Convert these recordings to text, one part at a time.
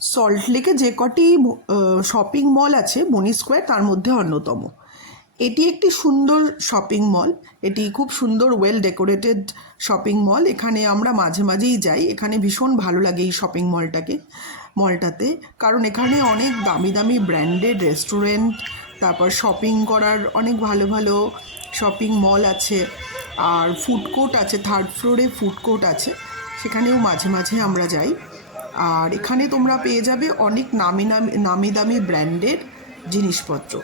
সল্টলেকে যে কটি shopping mall আছে বনি স্কোয়ার তার মধ্যে অন্যতম। এটি একটি সুন্দর শপিং মল, এটি খুব সুন্দর ওয়েল ডেকোরেটেড শপিং মল। এখানে আমরা মাঝে মাঝেই যাই, এখানে ভীষণ ভালো লাগে এই শপিং মলটাতে, কারণ এখানে অনেক দামি দামি ব্র্যান্ডেড রেস্টুরেন্ট, তারপর শপিং করার অনেক ভালো ভালো শপিং মল আছে, আর ফুড কোর্ট আছে, থার্ড ফ্লোরে ফুড কোর্ট আছে, সেখানেও মাঝে মাঝে আমরা যাই। আর এখানে তোমরা পেয়ে যাবে অনেক নামি দামি ব্র্যান্ডের জিনিসপত্র।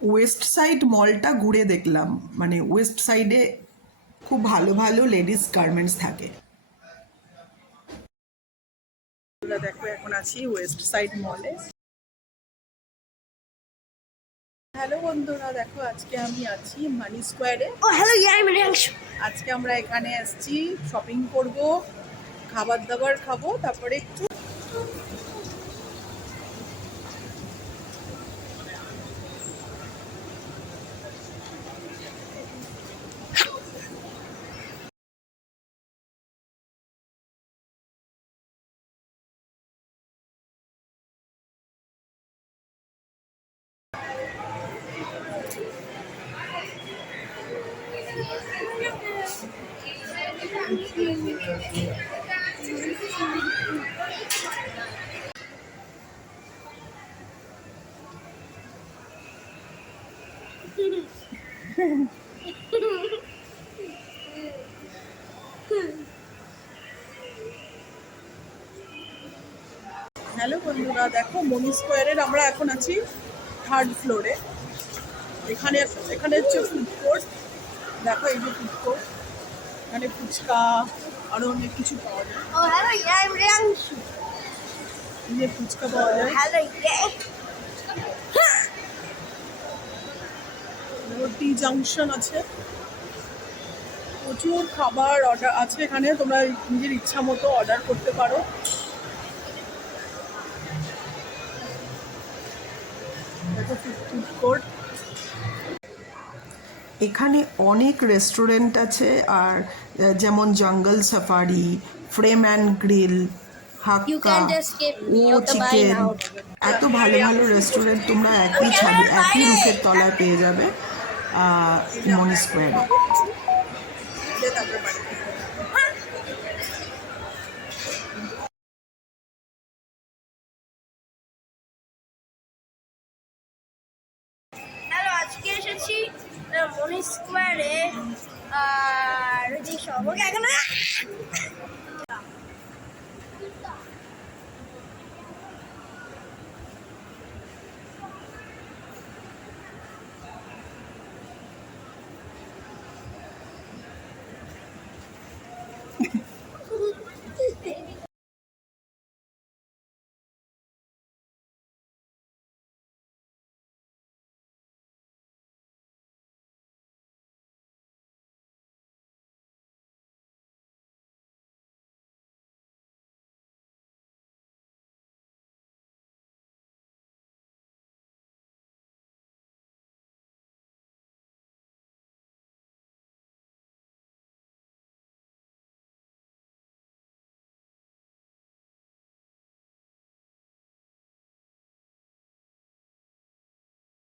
ওয়েস্ট সাইড মলটা ঘুরে দেখলাম, মানে ওয়েস্ট সাইডে খুব ভালো ভালো লেডিস গার্মেন্টস থাকে। দেখো এখন আছি ওয়েস্ট সাইড মলে। হ্যালো বন্ধুরা, দেখো আজকে আমি আছি মানি স্কোয়ারে। আজকে আমরা এখানে আসছি শপিং করব, খাবার দাবার খাবো, তারপরে একটু হ্যালো বন্ধুরা, দেখো মনি স্কোয়ারের আমরা এখন আছি থার্ড ফ্লোরে। এখানে এখানে হচ্ছে ফুড কোর্ট। দেখো এই যে ফুড কোর্ট, এখানে ফুচকা আরো অনেক কিছু পাওয়া যায়। এই যে ফুচকা পাওয়া যায়, টি জাংশন আছে, প্রচুর খাবার অর্ডার আছে এখানে, তোমরা নিজের ইচ্ছা মতো অর্ডার করতে পারো। দেখো ফুড কোর্ট, এখানে অনেক রেস্টুরেন্ট আছে, আর যেমন jungle safari, frame and grill, hakka, ও চিকেন, এত ভালো ভালো রেস্টুরেন্ট তোমরা একই রুফের তলায় পেয়ে যাবে মনি স্কোয়ারে। আজকে এসেছি মনি স্কোয়ারে, আর যে সবকে এখন